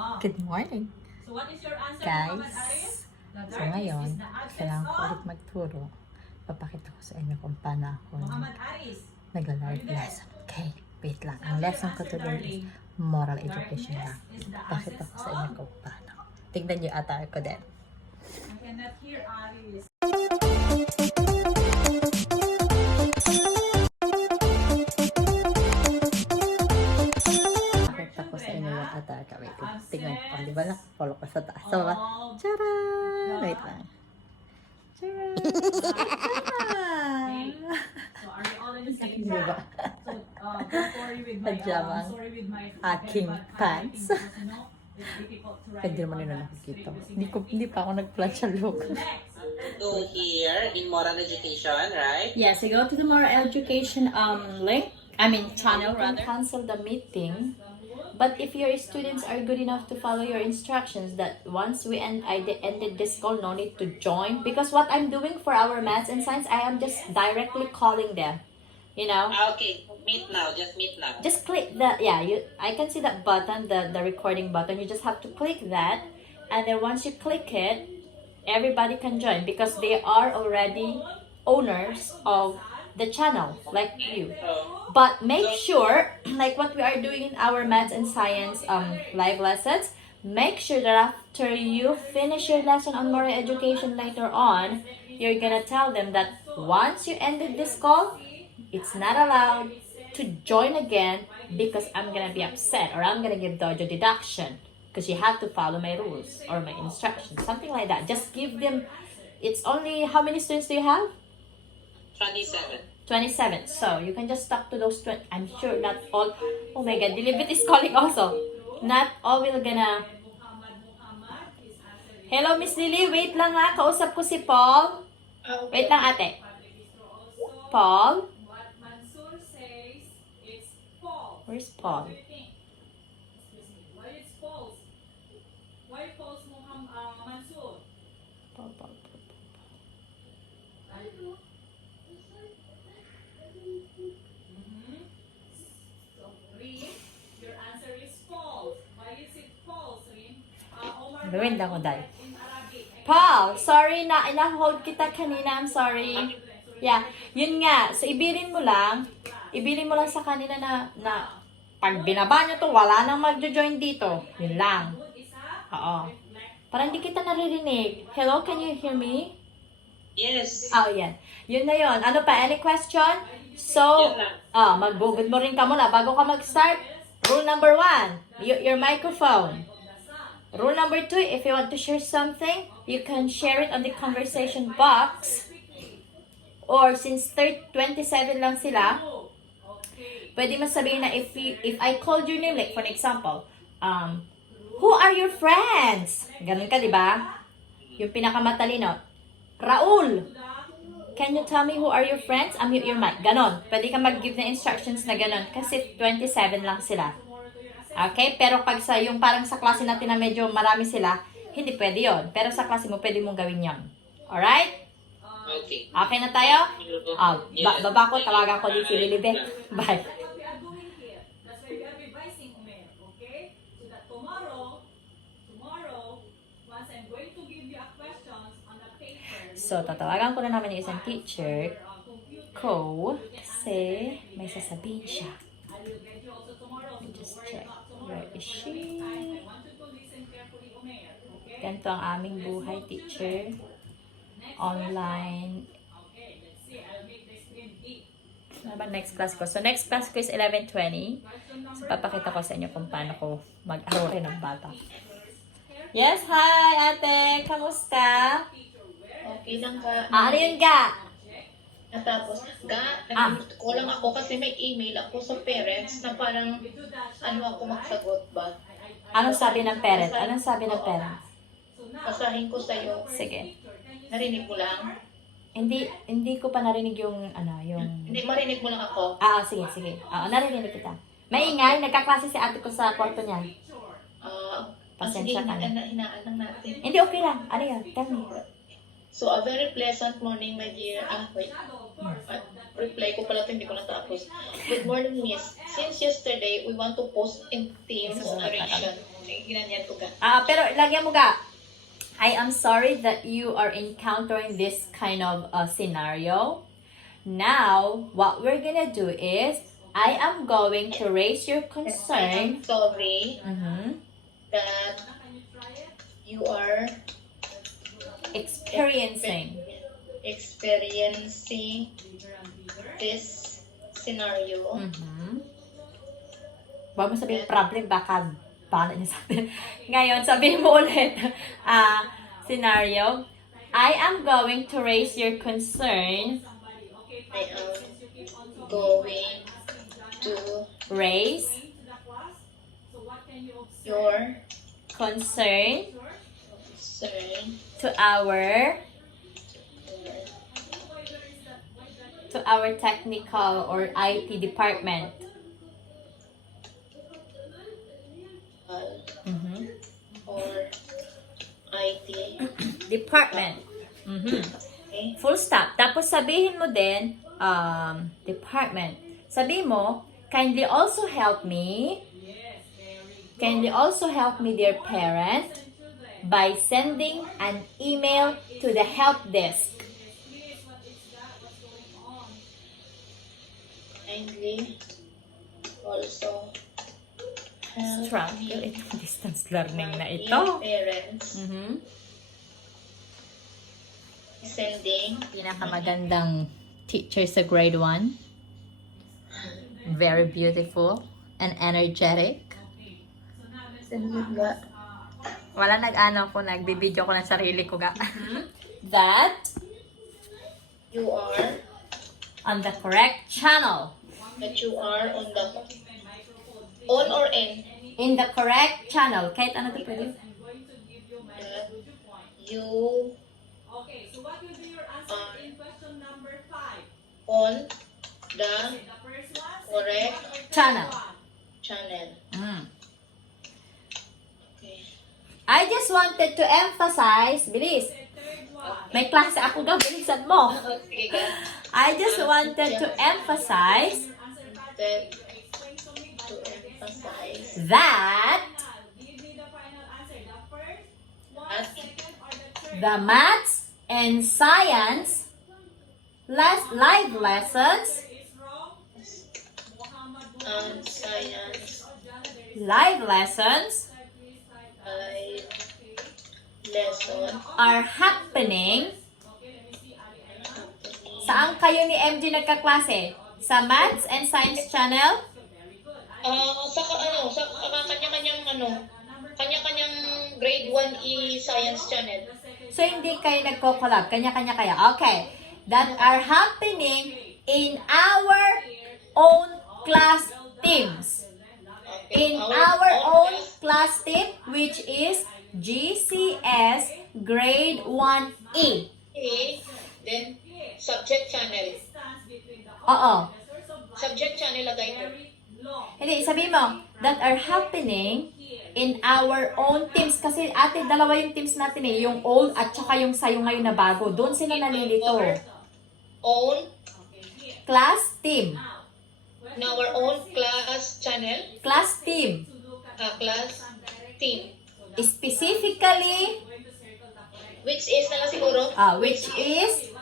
Good morning, So what is your answer, guys. Muhammad Aris? So ngayon, kailangan ko ulit magturo. Papakita ko sa inyo kung paano ako Muhammad Aris. nag-live lesson. Okay, wait lang. Ang lesson ko today is moral education lang. Papakita ko sa inyo kung paano. Tignan niyo attire ko din. I cannot hear Aris. Pakita ko sa inyo yung attire ko. Wait lang. Tignan niyo. Di ba na? Follow ko sa taas. So, tcharan! Wait lang. Tcharan! So are we all in the same Di ba? So don't worry with my Pajama. sorry with my Aking pants. because, you know, it's difficult to write. Pwede naman nila nakikita. Hindi pa ako nag-plan sa look. Do here in moral education, right? Yes, you go to the moral education channel rather. Cancel the meeting. But if your students are good enough to follow your instructions, that once we ended this call, no need to join. Because what I'm doing for our maths and science, I am just directly calling them. You know? Okay, meet now. Just meet now. Just click the, I can see that button, the recording button. You just have to click that. And then once you click it, everybody can join because they are already owners of the channel, like you. But make sure, like what we are doing in our maths and science live lessons, make sure that after you finish your lesson on moral education later on, you're gonna tell them that once you ended this call, it's not allowed to join again because I'm gonna be upset or I'm gonna give dojo deduction because you have to follow my rules or my instructions, something like that. Just give them, it's only, how many students do you have? 27. 27. So you can just talk to those 20. I'm sure not all. Oh my God, Dilibit is calling also. Not all will gonna. Hello, Miss Lily. Wait lang ha. Kausap ko si Paul. Wait lang, ate. Paul? What Mansur says is false. Where's Paul? What do you think? Excuse me. Why it's false? Why false, Mansur? Paul. So, Rin, your answer is false. Why is it false, Rin? Omar, Gawin lang ko, Day. in Arabic. Paul, sorry na ina-hold kita kanina. I'm sorry. Yeah, yun nga. So, ibilin mo lang sa kanila na pag binaba nyo to, wala nang magjo-join dito. Yun lang. Oo. Parang hindi kita naririnig. Hello, can you hear me? Yes. Oh, yan. Yun na yun. Ano pa? Any question? So, magbugod mo rin ka muna bago ka mag-start. Rule number 1, your microphone. Rule number 2, if you want to share something, you can share it on the conversation box. Or since 27 lang sila, pwede mo sabihin na if I called your name, like for example, who are your friends? Ganun ka, di ba? Yung pinakamatalino. Raul, can you tell me who are your friends? Unmute your mic. Ganon. Pwede ka mag-give na instructions na ganon. Kasi 27 lang sila. Okay? Pero pag yung parang sa klase natin na medyo marami sila, hindi pwede yon. Pero sa klase mo, pwede mong gawin yon. Alright? Okay. Okay na tayo? Baba ko, tawagan ko din si Lilibet. Bye. We are doing here. That's why we are revising, Umer. Okay? So that tomorrow, once I'm going to give you a questions on the paper. So, tatawagan ko na naman yung isang teacher ko kasi may sasabihin siya. I will get you also tomorrow. So Just don't worry check. about tomorrow. Where is For the meantime, she? I want you to listen carefully, Umer. Okay? Ganito ang aming buhay, teacher. Online. Okay, let's see. I'll make the screen big. Ano ba next class ko? So, next class ko is 11:20. So, papakita ko sa inyo kung paano ko mag-arore ng bata. Yes, hi, ate. Kamusta? Okay lang ka. Ano yun, ga? Natapos, ko lang ako kasi may email ako sa parents na parang ano ako magsagot ba? Anong sabi ng parent? Anong sabi ng parent? Basahin ko sa'yo. Sige. Narinig mo lang? Hindi ko pa narinig yung, yung... Hindi, marinig mo lang ako. Sige. Narinig kita. Maingay, nagkaklase si ate ko sa kwarto niya. Pasensya ka na. Hinaan lang natin. Hindi, okay lang. Ano yan? Tell me. So, a very pleasant morning, my dear. Wait. Reply ko pala ito, hindi ko natapos. Good morning, Miss. Since yesterday, we want to post in team operation. Ginanyan ko ga. Pero lagyan mo ga, I am sorry that you are encountering this kind of scenario. Now, what we're gonna do is, I am going to raise your I concern. am sorry Mhm. that you are Experiencing. experiencing this scenario. Mhm. Huwag mo sabihin problem, baka paano niya sabihin. Ngayon, sabihin mo ulit. Scenario. I am going to raise your concern. I am going to Raise your concern concern to our technical or IT department. Mhm. or IT. Department. Mhm. Okay. Full stop. Tapos sabihin mo din, department. Sabihin mo, kindly also help me, dear parent, by sending an email to the help desk. Kindly also help Struggle me, itong distance learning na dear ito. parents, Mhm. sending Pinakamagandang teacher sa grade 1. Very beautiful and energetic. sending ga Wala nag-ano ko, nagbibideo ko ng sarili ko ga. That you are on the correct channel. that you are on the on or In the correct channel. Kahit ano to pwede. that you Okay, so what will be your answer in question number 5? on the The first one, correct Channel. channel. Mm. Okay. I just wanted to emphasize, bilis. May klase ako ga, bilisan mo. Okay, ga. I just wanted to emphasize Then to emphasize that give me the final answer. The first one, that second, or the third? the maths and science live lessons, Is wrong. science live lessons live lesson are happening. happening. Saan kayo ni MG nagkaklase? Sa maths and science channel? Sa kanya-kanyang kanya-kanyang grade 1E science channel. So, hindi kayo nagko-collab. Kanya-kanya kayo. Okay. That are happening in our own class teams. Okay. In our own class team, which is GCS Grade 1E. Okay. Then subject channel. Oo. Subject channel lagay ko. Hindi, sabi mo, that are happening in our own teams. Kasi ate, dalawa yung teams natin eh. Yung old at saka yung sayo ngayon na bago. Doon sila nalilito. Own Class team. in our own class channel. Class team. Class team. Specifically, Which is na lang siguro? which is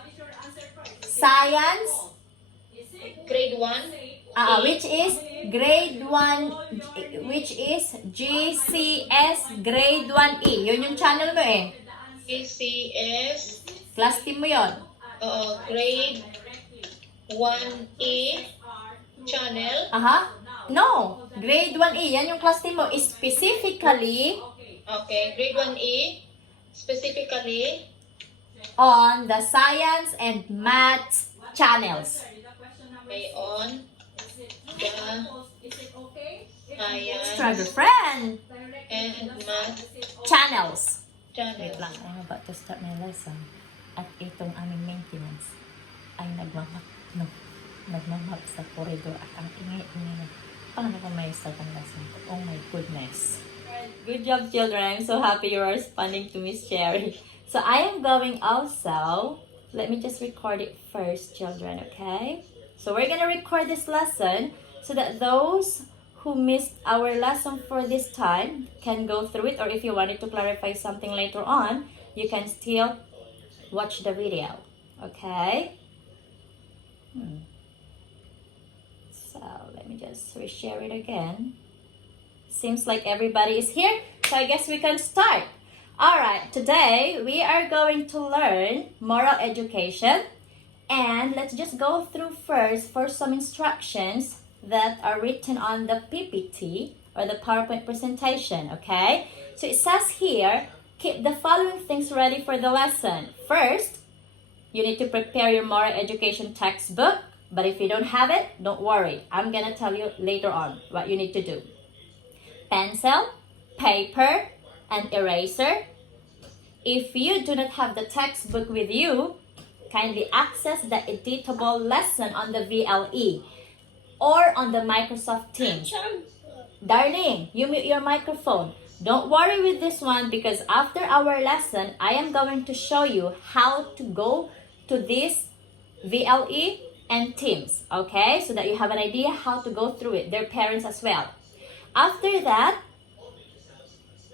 science, Grade 1. which is grade 1, which is GCS grade 1E. Yun yung channel mo eh. GCS. Class team mo yun. Grade 1E channel. Aha. No. Grade 1E. Yan yung class team mo. Specifically Okay, grade 1E. Specifically, on the science and maths channels. okay, on the science Struggle friend. and math Channels. channel. Wait lang. I'm about to start my lesson. At itong aming maintenance ay nagmamap sa corridor at ang ingay-ingay na. Paano ko may start ang lesson ko? Oh my goodness. Good job, children. I'm so happy you are responding to Miss Cherry. So I am going also. Let me just record it first, children, okay? So we're gonna record this lesson so that those who missed our lesson for this time can go through it, or if you wanted to clarify something later on, you can still watch the video. Okay? So let me just reshare it again. Seems like everybody is here, so I guess we can start. Alright, today we are going to learn moral education, and let's just go through first for some instructions that are written on the PPT or the PowerPoint presentation, okay? So it says here, keep the following things ready for the lesson. First, you need to prepare your moral education textbook, but if you don't have it, don't worry. I'm gonna tell you later on what you need to do. Pencil, paper, and eraser. If you do not have the textbook with you, kindly access the editable lesson on the VLE or on the Microsoft Teams. Darling, you mute your microphone. Don't worry with this one, because after our lesson, I am going to show you how to go to this VLE and Teams, okay? So that you have an idea how to go through it, their parents as well. After that,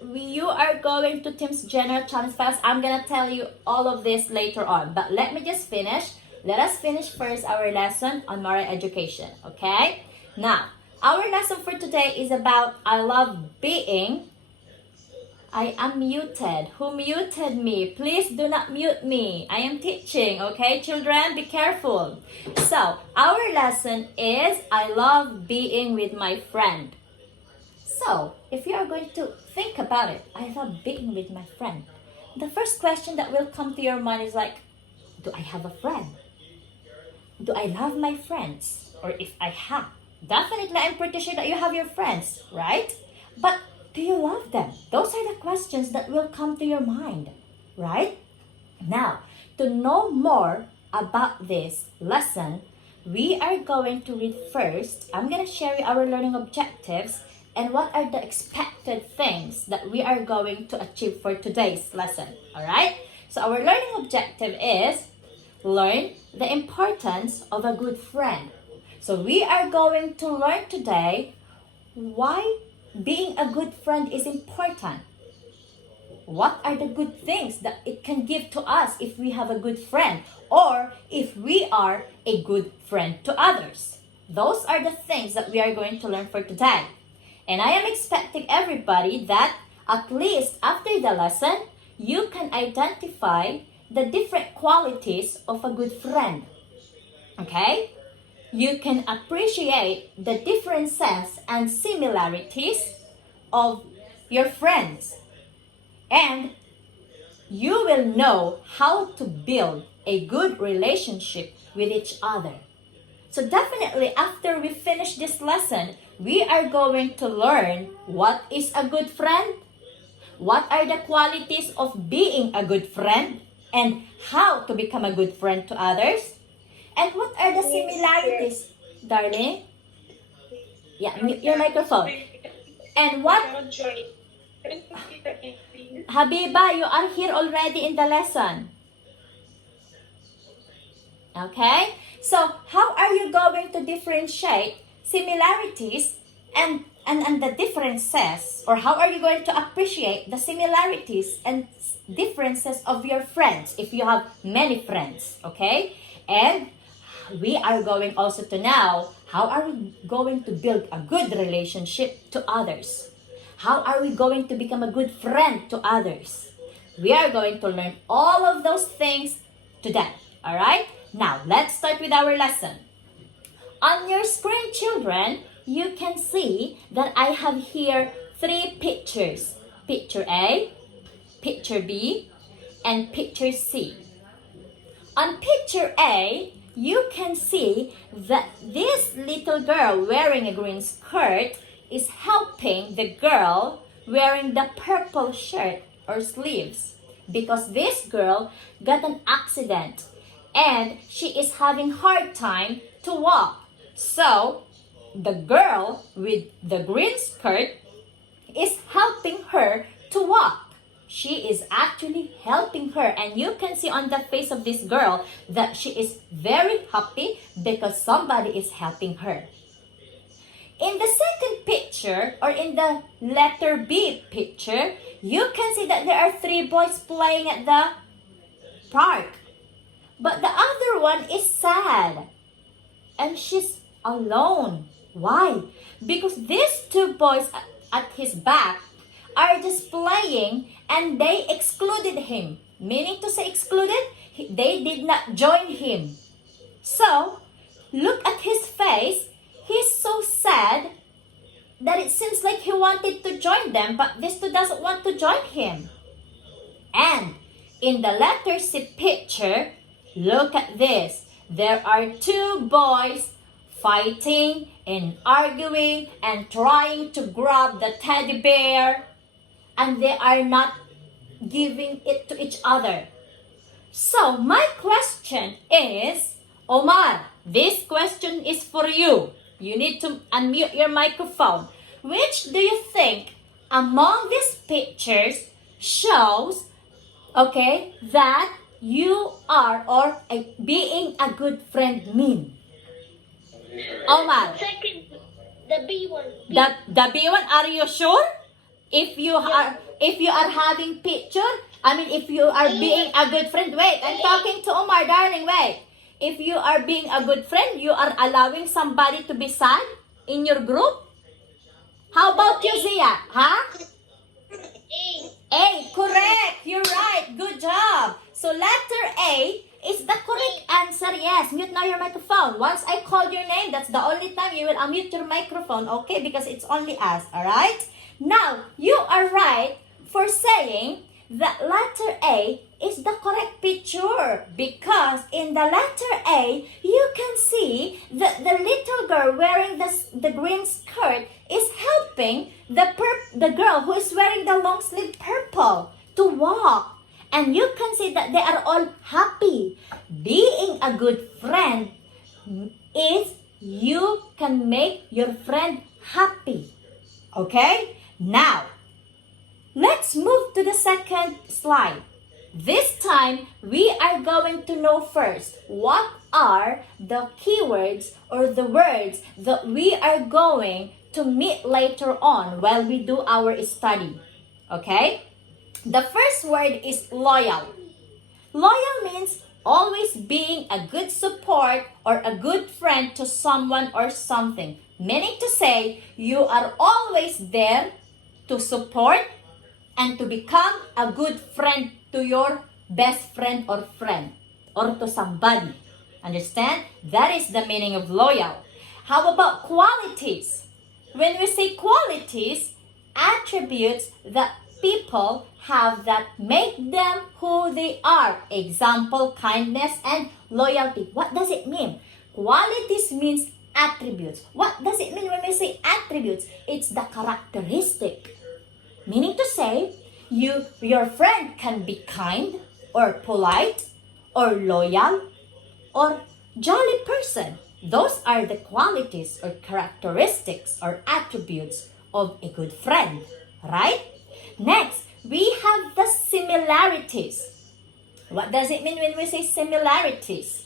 you are going to Teams General Challenge Files. I'm gonna tell you all of this later on, but let me just finish. Let us finish first our lesson on moral education, okay? Now, our lesson for today is about I love being. I am muted. Who muted me? Please do not mute me. I am teaching, okay? Children, be careful. So, our lesson is I love being with my friend. So, if you are going to think about it, I love being with my friend. The first question that will come to your mind is like, do I have a friend? Do I love my friends? Or if I have, definitely I'm pretty sure that you have your friends, right? But do you love them? Those are the questions that will come to your mind, right? Now, to know more about this lesson, we are going to read first. I'm going to share our learning objectives and what are the expected things that we are going to achieve for today's lesson, all right? So our learning objective is learn the importance of a good friend. So we are going to learn today why being a good friend is important. What are the good things that it can give to us if we have a good friend, or if we are a good friend to others? Those are the things that we are going to learn for today. And I am expecting everybody that at least after the lesson, you can identify the different qualities of a good friend. Okay? You can appreciate the differences and similarities of your friends. And you will know how to build a good relationship with each other. So definitely after we finish this lesson, we are going to learn what is a good friend, what are the qualities of being a good friend, and how to become a good friend to others, and what are the similarities, darling? Yeah, mute your microphone. And what, Habiba, you are here already in the lesson. Okay? So, how are you going to differentiate similarities and the differences? Or how are you going to appreciate the similarities and differences of your friends if you have many friends? Okay? And we are going also to know how are we going to build a good relationship to others? How are we going to become a good friend to others? We are going to learn all of those things today. Alright? Now, let's start with our lesson. On your screen, children, you can see that I have here 3 pictures. Picture A, Picture B, and Picture C. On Picture A, you can see that this little girl wearing a green skirt is helping the girl wearing the purple shirt or sleeves, because this girl got an accident and she is having hard time to walk. So, the girl with the green skirt is helping her to walk. She is actually helping her, and you can see on the face of this girl that she is very happy because somebody is helping her. In the second picture, or in the letter B picture, you can see that there are 3 boys playing at the park. But the other one is sad. And she's alone. Why? Because these 2 boys at his back are just playing and they excluded him. Meaning to say excluded, they did not join him. So, look at his face. He's so sad that it seems like he wanted to join them, but this 2 doesn't want to join him. And in the letter C picture, look at this. There are 2 boys fighting and arguing and trying to grab the teddy bear, and they are not giving it to each other. So my question is, Omar, this question is for you. You need to unmute your microphone. Which do you think among these pictures shows, okay, that you are or being a good friend mean? Omar, Second, the B one. the B one, are you sure? If you are having picture, if you are being a good friend, wait, I'm talking to Omar, darling, wait. If you are being a good friend, you are allowing somebody to be sad in your group? How about you, Zia? Huh? A. A, correct. You're right. Good job. So letter A is the correct answer. Yes, mute now your microphone. Once I call your name, that's the only time you will unmute your microphone, okay? Because it's only us, alright? Now, you are right for saying that letter A is the correct picture, because in the letter A, you can see that the little girl wearing the green skirt is helping the girl who is wearing the long sleeve purple to walk. And you can see that they are all happy. Being a good friend is you can make your friend happy. Okay? Now, let's move to the second slide. This time, we are going to know first what are the keywords or the words that we are going to meet later on while we do our study. Okay? The first word is loyal. Loyal means always being a good support or a good friend to someone or something. Meaning to say, you are always there to support and to become a good friend to your best friend or to somebody. Understand? That is the meaning of loyal. How about qualities? When we say qualities, attributes that people have that make them who they are. Example, kindness and loyalty. What does it mean? Qualities means attributes. What does it mean when we say attributes? It's the characteristic. Meaning to say, your friend can be kind or polite or loyal or jolly person. Those are the qualities or characteristics or attributes of a good friend, right? Next, we have the similarities. What does it mean when we say similarities?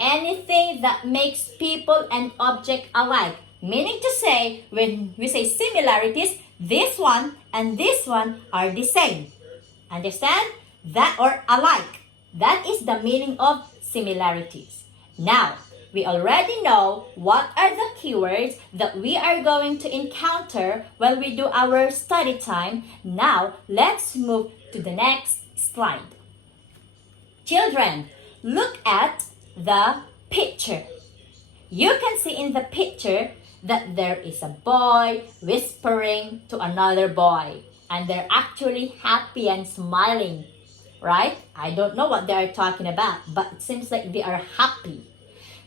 Anything that makes people and object alike. Meaning to say, when we say similarities, this one and this one are the same. Understand? That or alike. That is the meaning of similarities. Now, we already know what are the keywords that we are going to encounter when we do our study time. Now, let's move to the next slide. Children, look at the picture. You can see in the picture that there is a boy whispering to another boy. And they're actually happy and smiling, right? I don't know what they are talking about, but it seems like they are happy.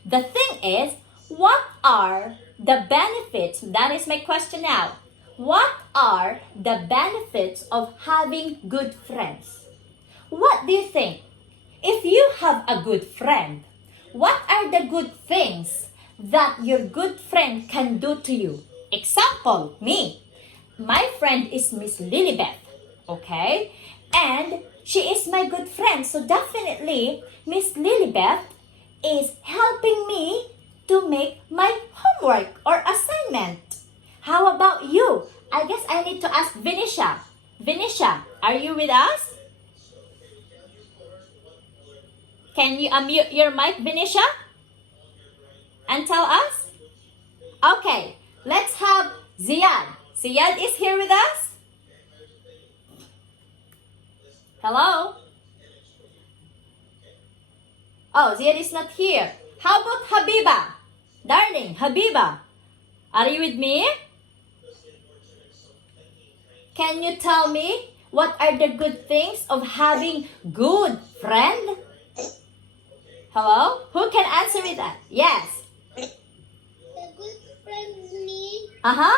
The thing is, what are the benefits? That is my question now. What are the benefits of having good friends? What do you think? If you have a good friend, what are the good things that your good friend can do to you? Example, me. My friend is Miss Lilibeth, okay? And she is my good friend. So definitely, Miss Lilibeth is helping me to make my homework or assignment. How about you? I guess I need to ask Vinisha. Vinisha, are you with us? Can you unmute your mic, Vinisha? And tell us? Okay, let's have Ziad. Ziad is here with us? Hello? Oh, Ziad is not here. How about Habiba? Darling, Habiba, are you with me? Can you tell me what are the good things of having good friend? Hello? Who can answer me that? Yes. The good friends mean Uh-huh.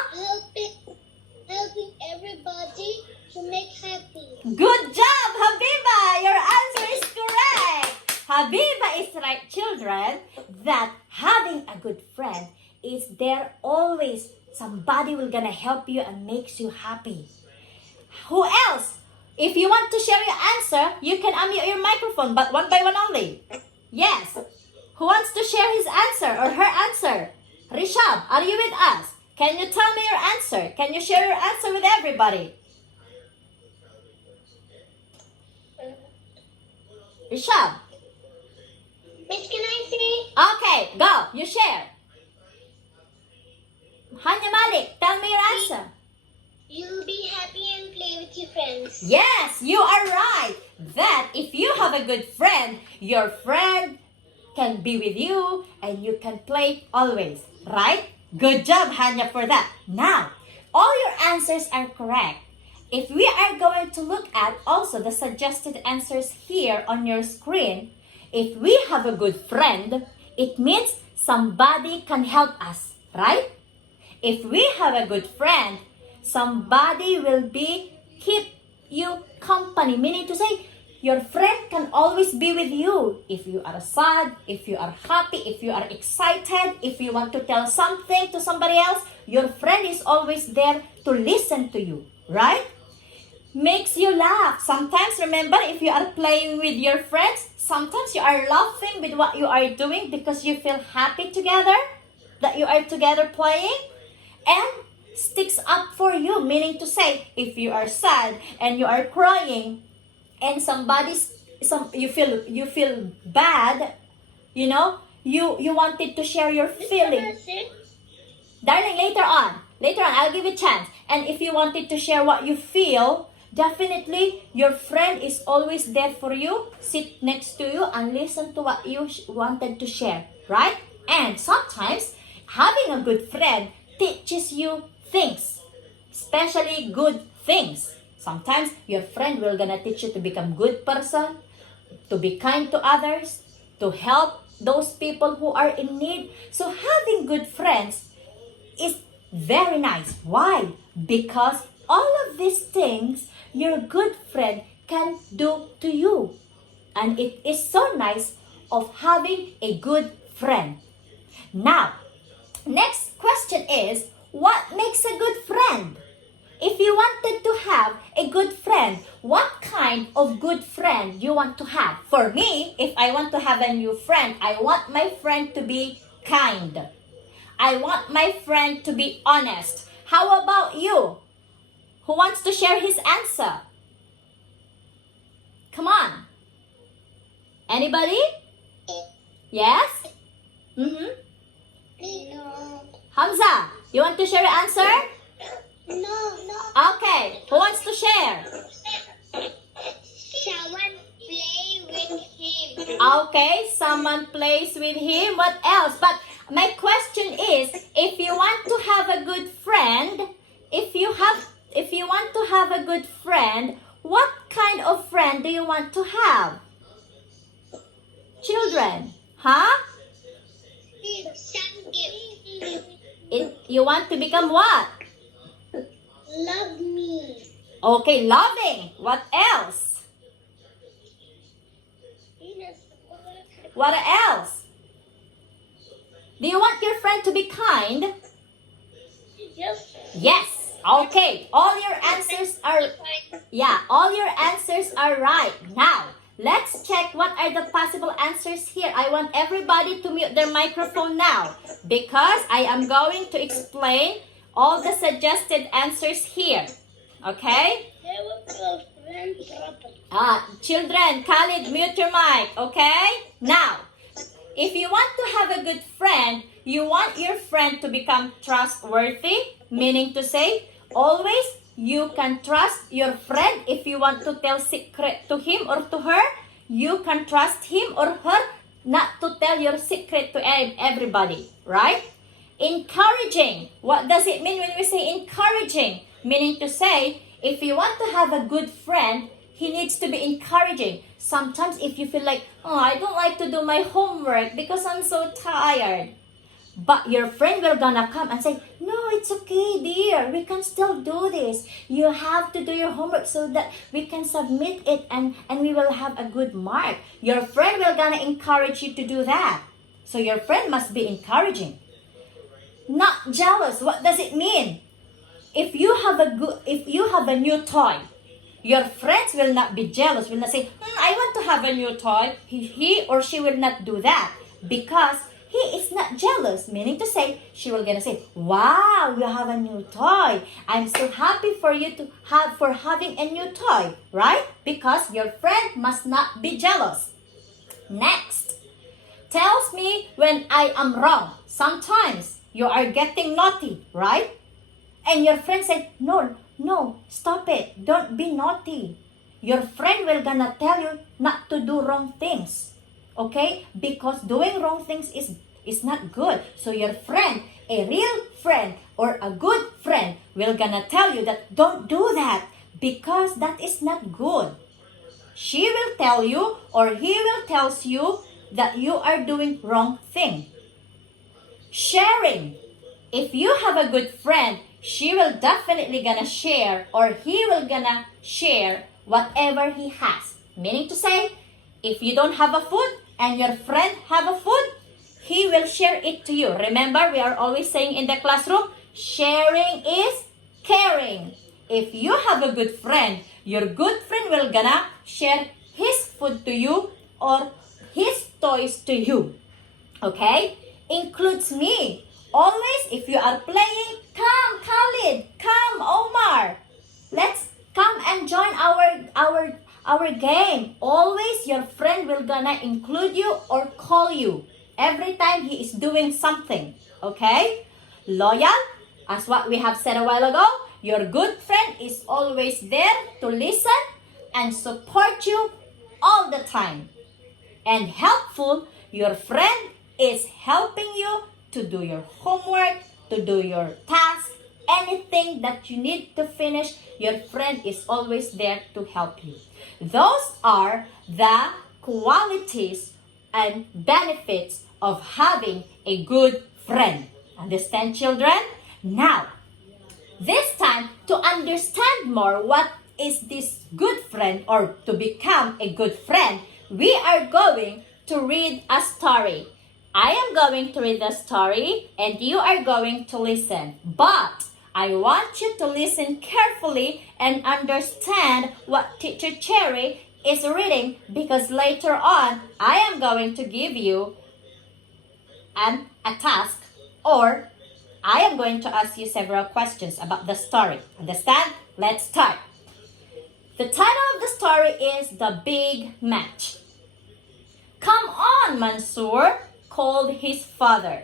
helping everybody to make happy. Good job, Habiba! Your answer is correct. Habiba is right, children, that having a good friend is there always somebody will gonna help you and makes you happy. Who else? If you want to share your answer, you can unmute your microphone, but one by one only. Yes. Who wants to share his answer or her answer? Rishab, are you with us? Can you tell me your answer? Can you share your answer with everybody? Rishab. Miss, can I say? Okay, go. You share. Hanya Malik, tell me your answer. You'll be happy and play with your friends. Yes, you are right. That if you have a good friend, your friend can be with you and you can play always. Right? Good job, Hanya, for that. Now, all your answers are correct. If we are going to look at also the suggested answers here on your screen, if we have a good friend, it means somebody can help us, right? If we have a good friend, somebody will be keep you company, meaning to say your friend can always be with you. If you are sad, if you are happy, if you are excited, if you want to tell something to somebody else, your friend is always there to listen to you, right? Makes you laugh. Sometimes, remember, if you are playing with your friends, sometimes you are laughing with what you are doing because you feel happy together, that you are together playing, and sticks up for you, meaning to say, if you are sad and you are crying, and you feel bad, you wanted to share your feeling. Darling, later on, I'll give you a chance. And if you wanted to share what you feel, definitely your friend is always there for you, sit next to you and listen to what you wanted to share, right? And sometimes having a good friend teaches you things, especially good things. Sometimes your friend will gonna teach you to become good person, to be kind to others, to help those people who are in need. So having good friends is very nice. Why? Because all of these things your good friend can do to you. And it is so nice of having a good friend. Now, next question is, what makes a good friend? If you wanted to have a good friend, what kind of good friend you want to have? For me, if I want to have a new friend, I want my friend to be kind. I want my friend to be honest. How about you? Who wants to share his answer? Come on. Anybody? Yes? No. Hamza, you want to share your answer? No. Okay. Who wants to share? Someone play with him. Okay, someone plays with him. What else? But my question is, if you want to have a good friend, if you want to have a good friend, what kind of friend do you want to have? Children, huh? Some gift. You want to become what? Love me. Okay, loving. What else? What else? Do you want your friend to be kind? Yes. Yes. Okay. All your answers are right. Now, Let's check what are the possible answers here. I want everybody to mute their microphone now because I am going to explain all the suggested answers here. Okay? Children, Khalid, mute your mic. Okay? Now, if you want to have a good friend, you want your friend to become trustworthy, meaning to say, always you can trust your friend. If you want to tell secret to him or to her, you can trust him or her not to tell your secret to everybody, right? Encouraging. What does it mean when we say encouraging? Meaning to say, if you want to have a good friend, he needs to be encouraging. Sometimes if you feel like, oh, I don't like to do my homework because I'm so tired. But your friend will gonna come and say, no, it's okay, dear. We can still do this. You have to do your homework so that we can submit it and we will have a good mark. Your friend will gonna encourage you to do that. So your friend must be encouraging. Not jealous. What does it mean? If you have a new toy, your friends will not be jealous, will not say, I want to have a new toy. He or she will not do that because he is not jealous, meaning to say, she will gonna say, wow, you have a new toy. I'm so happy for you for having a new toy, right? Because your friend must not be jealous. Next, tells me when I am wrong. Sometimes you are getting naughty, right? And your friend said, no, stop it. Don't be naughty. Your friend will gonna tell you not to do wrong things. Okay? Because doing wrong things is not good. So your friend, a real friend or a good friend will gonna tell you that don't do that because that is not good. She will tell you or he will tells you that you are doing wrong thing. Sharing. If you have a good friend, she will definitely gonna share or he will gonna share whatever he has. Meaning to say, if you don't have a food and your friend have a food, he will share it to you. Remember, we are always saying in the classroom, sharing is caring. If you have a good friend, your good friend will gonna share his food to you or his toys to you. Okay? Includes me. Always, if you are playing, come Khalid, come Omar. Let's come and join our game. Always, your friend will gonna include you or call you every time he is doing something. Okay? Loyal, as what we have said a while ago, your good friend is always there to listen and support you all the time. And helpful, your friend is helping you to do your homework, to do your task, anything that you need to finish, your friend is always there to help you. Those are the qualities and benefits of having a good friend. Understand, children? Now, this time, to understand more what is this good friend or to become a good friend, we are going to read a story. I am going to read the story and you are going to listen. But I want you to listen carefully and understand what Teacher Cherry is reading because later on I am going to give you a task or I am going to ask you several questions about the story. Understand? Let's start. The title of the story is The Big Match. Come on, Mansoor, called his father.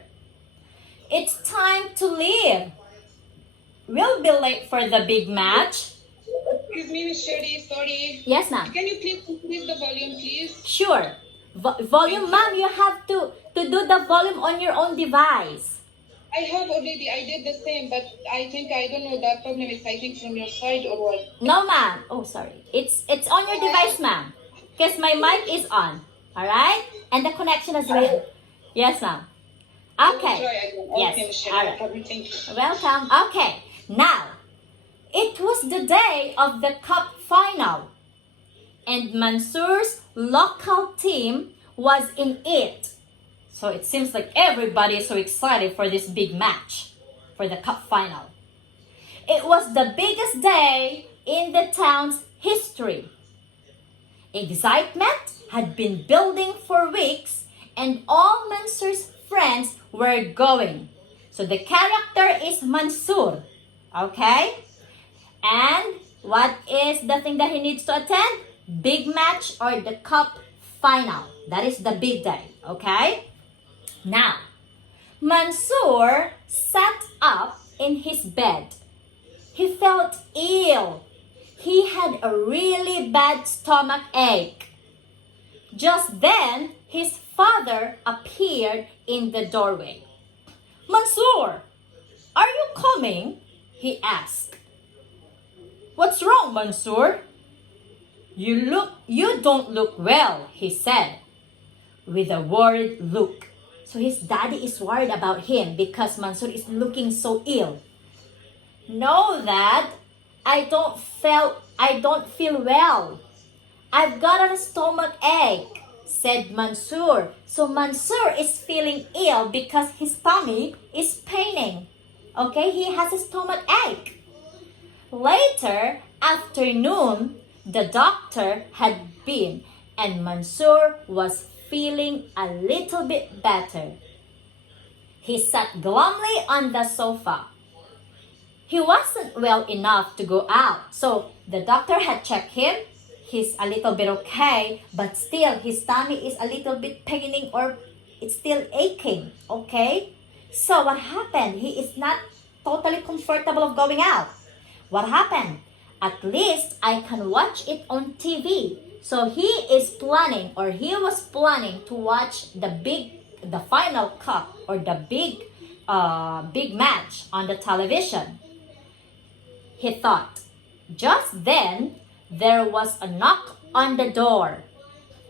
It's time to leave. We'll be late for the big match. Excuse me, Miss Sherry, sorry. Yes, ma'am. Can you please increase the volume, please? Sure. Volume, ma'am, you have to do the volume on your own device. I have already, I did the same, but I don't know, the problem is I think from your side or what? No, ma'am. Oh, sorry. It's on your device, ma'am. Because my mic is on. Alright? And the connection as well. Yes, ma'am. Okay. Yes. All right. Thank you. Welcome. Okay. Now, it was the day of the cup final. And Mansoor's local team was in it. So it seems like everybody is so excited for this big match, for the cup final. It was the biggest day in the town's history. Excitement had been building for weeks, and all Mansur's friends were going. So the character is Mansur. Okay? And what is the thing that he needs to attend? Big match or the cup final. That is the big day. Okay? Now, Mansur sat up in his bed. He felt ill. He had a really bad stomach ache. Just then, his father appeared in the doorway. Mansur, are you coming? He asked. What's wrong, Mansur? You don't look well, he said, with a worried look. So his daddy is worried about him because Mansur is looking so ill. No, Dad, I don't feel well. I've got a stomach ache, said Mansur. So Mansur is feeling ill because his tummy is paining. Okay, he has a stomach ache. Later, afternoon, the doctor had been and Mansur was feeling a little bit better. He sat glumly on the sofa. He wasn't well enough to go out, so the doctor had checked him. He's a little bit okay, but still his tummy is a little bit paining or it's still aching, okay? So what happened? He is not totally comfortable of going out. What happened? At least I can watch it on TV. So he was planning to watch the final cup or the big match on the television. He thought. Just then, there was a knock on the door.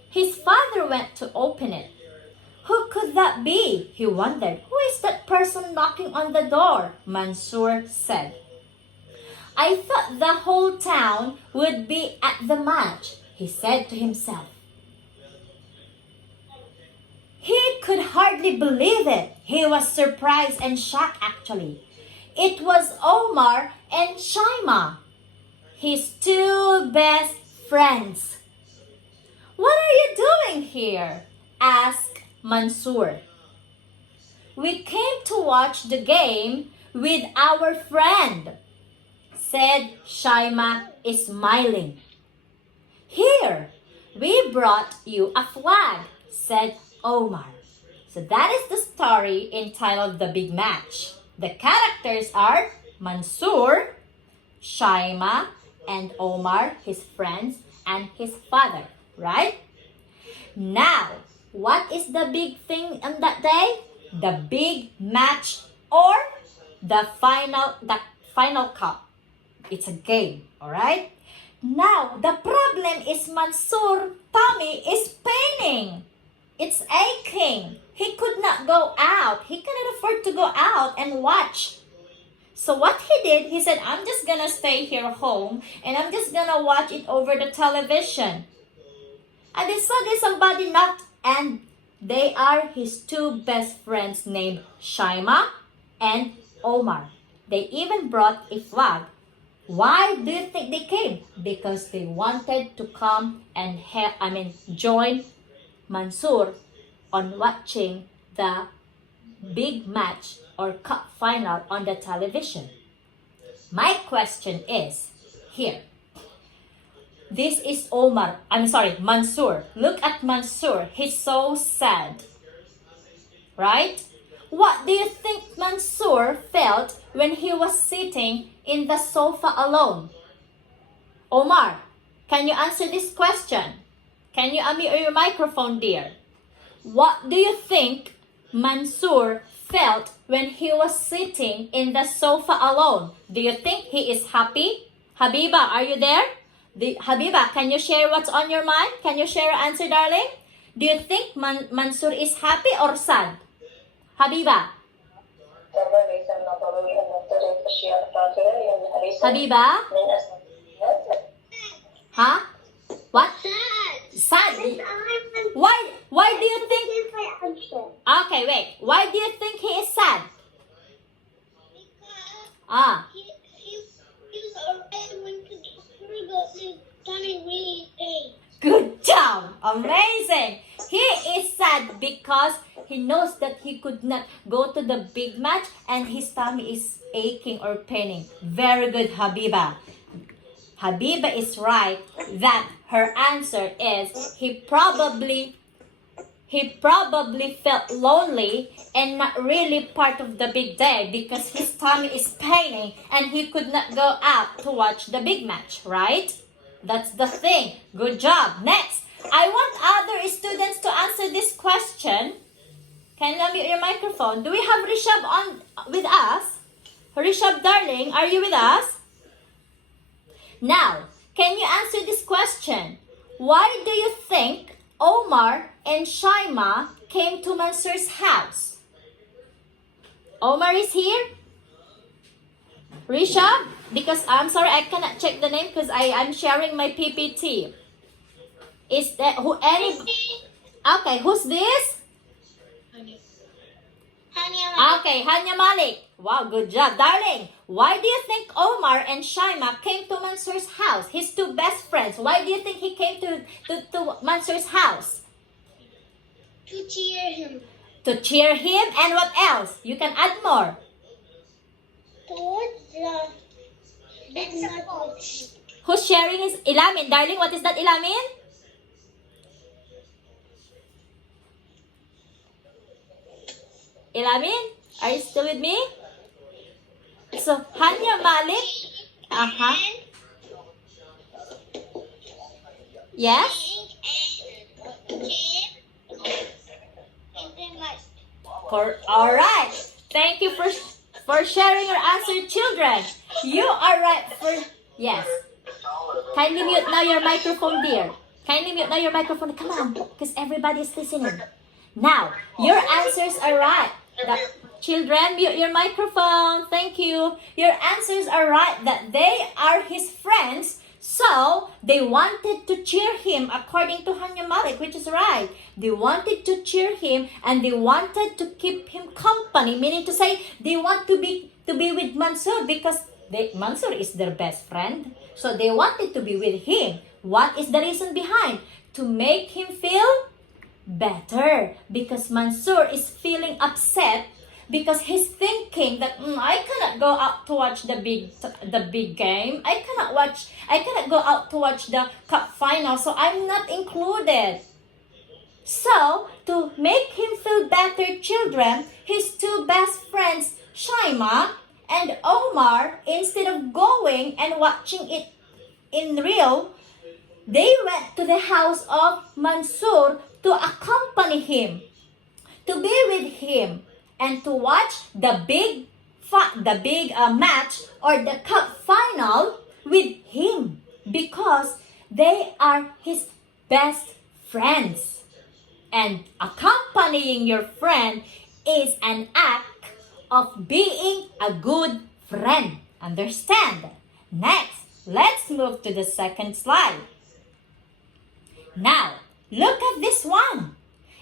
His father went to open it. Who could that be? He wondered. Who is that person knocking on the door? Mansur said. I thought the whole town would be at the match, he said to himself. He could hardly believe it. He was surprised and shocked actually. It was Omar and Shaima, his two best friends. What are you doing here? Asked Mansur. We came to watch the game with our friend, said Shaima, smiling. Here, we brought you a flag, said Omar. So that is the story entitled The Big Match. The characters are Mansur, Shaima, and Omar, his friends, and his father, right? Now, what is the big thing on that day? The big match or the final cup. It's a game, alright? Now, the problem is Mansur's tummy is paining. It's aching. He could not go out. He cannot afford to go out and watch. So what he did, he said, I'm just gonna stay here home and I'm just gonna watch it over the television. And they saw there's somebody knocked and they are his two best friends named Shaima and Omar. They even brought a flag. Why do you think they came? Because they wanted to come and join Mansur on watching the big match or cup final on the television. My question is here. This is Mansur. Look at Mansur. He's so sad. Right? What do you think Mansur felt when he was sitting in the sofa alone? Omar, can you answer this question? Can you unmute your microphone, dear? What do you think Mansur felt when he was sitting in the sofa alone? Do you think he is happy? Habiba, are you there? Habiba, can you share what's on your mind? Can you share your answer, darling? Do you think Mansur is happy or sad? Habiba? Habiba? Huh? What? Sad. Why do you think? Okay, wait. Why do you think he is sad? He was already when his tummy really pain. Good Amazing. He is sad because he knows that he could not go to the big match and his tummy is aching or paining. Very good, Habiba. Habiba is right that her answer is he probably felt lonely and not really part of the big day because his tummy is paining and he could not go out to watch the big match, right? That's the thing. Good job. Next, I want other students to answer this question. Can you unmute your microphone? Do we have Rishab on with us? Rishab, darling, are you with us? Now, can you answer this question? Why do you think Omar and Shaima came to Mansur's house? Omar is here? Rishab? Because I'm sorry, I cannot check the name because I'm sharing my PPT. Is that who any? Okay, who's this? Hania, Okay, Hanya Malik. Wow, good job. Darling, why do you think Omar and Shaima came to Mansur's house? His two best friends. Why do you think he came to Mansur's house? to cheer him. To cheer him, and what else? You can add more. Towards the big match. Who's sharing is Ilamin. Darling, what is that, Ilamin? Ilamin, are you still with me? So, Hanya Malik. Uh-huh. Yes? All right. Thank you for sharing your answer, children. You are right for yes. Kindly mute now your microphone, dear. Kindly mute now your microphone. Come on, because everybody is listening. Now, your answers are right. Children, mute your microphone. Thank you. Your answers are right that they are his friends. So, they wanted to cheer him according to Hanya Malik, which is right. They wanted to cheer him and they wanted to keep him company, meaning to say they want to be with Mansur because Mansur is their best friend. So, they wanted to be with him. What is the reason behind? To make him feel better because Mansur is feeling upset because he's thinking that I cannot go out to watch the big game. I cannot go out to watch the cup final, so I'm not included. So, to make him feel better, children, his two best friends, Shaima and Omar, instead of going and watching it in real, they went to the house of Mansur to accompany him, to be with him, and to watch the big match or the cup final with him because they are his best friends. And accompanying your friend is an act of being a good friend. Understand? Next, let's move to the second slide. Now, look at this one.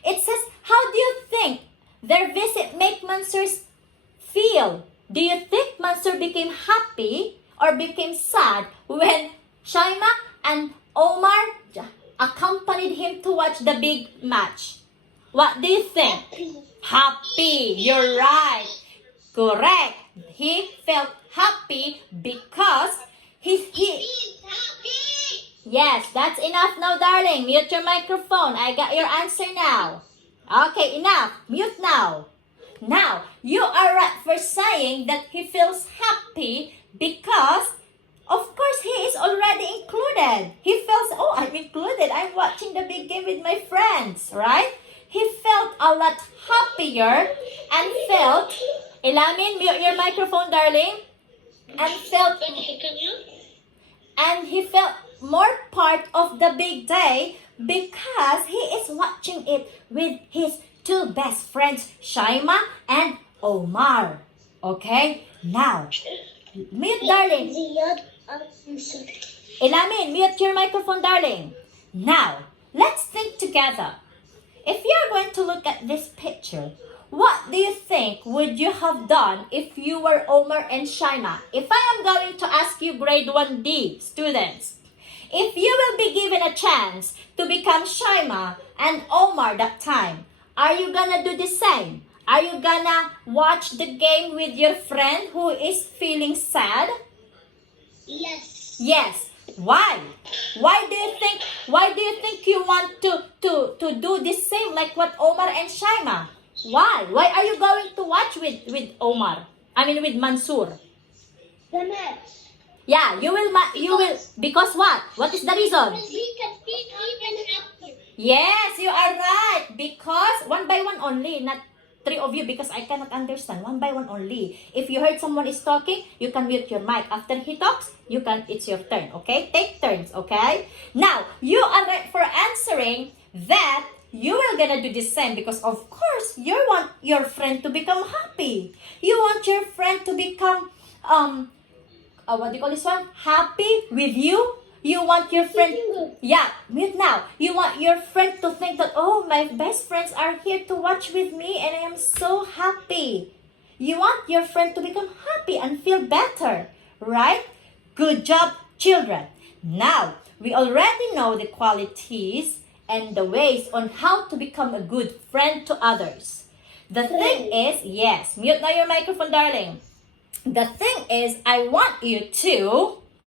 It says, how do you think their visit make Mansur feel? Do you think Mansur became happy or became sad when Shaima and Omar accompanied him to watch the big match? What do you think? Happy. You're right. Correct. He felt happy because he Yes, that's enough now, darling. Mute your microphone. I got your answer now. Okay, enough. Mute now. Now, you are right for saying that he feels happy because, of course, he is already included. He feels, oh, I'm included. I'm watching the big game with my friends, right? He felt a lot happier and felt, Ilamin, mute your microphone, darling. And he felt more part of the big day because he is watching it with his two best friends, Shaima and Omar. Okay? Now, mute, darling. Ilamin, mute your microphone, darling. Now, let's think together. If you're going to look at this picture, what do you think would you have done if you were Omar and Shaima? If I am going to ask you grade 1D students, if you will be given a chance to become Shaima and Omar that time, are you gonna do the same? Are you gonna watch the game with your friend who is feeling sad? Yes. Yes. Why? Why do you think you want to do the same like what Omar and Shaima? Why? Why are you going to watch with Omar? I mean with Mansoor? The match. Yeah, you will because what? What is the reason? Because he can happy. Yes, you are right. Because one by one only, not three of you because I cannot understand. One by one only. If you heard someone is talking, you can mute your mic. After he talks, it's your turn, okay? Take turns, okay? Now, you are right for answering that you will gonna do the same because of course you want your friend to become happy. You want your friend to become what do you call this one? Happy with you. You want your friend, yeah, mute now. You want your friend to think that, oh, my best friends are here to watch with me and I am so happy. You want your friend to become happy and feel better, right? Good job, children. Now, we already know the qualities and the ways on how to become a good friend to others. The thing is, yes, mute now your microphone, darling. The thing is, I want you to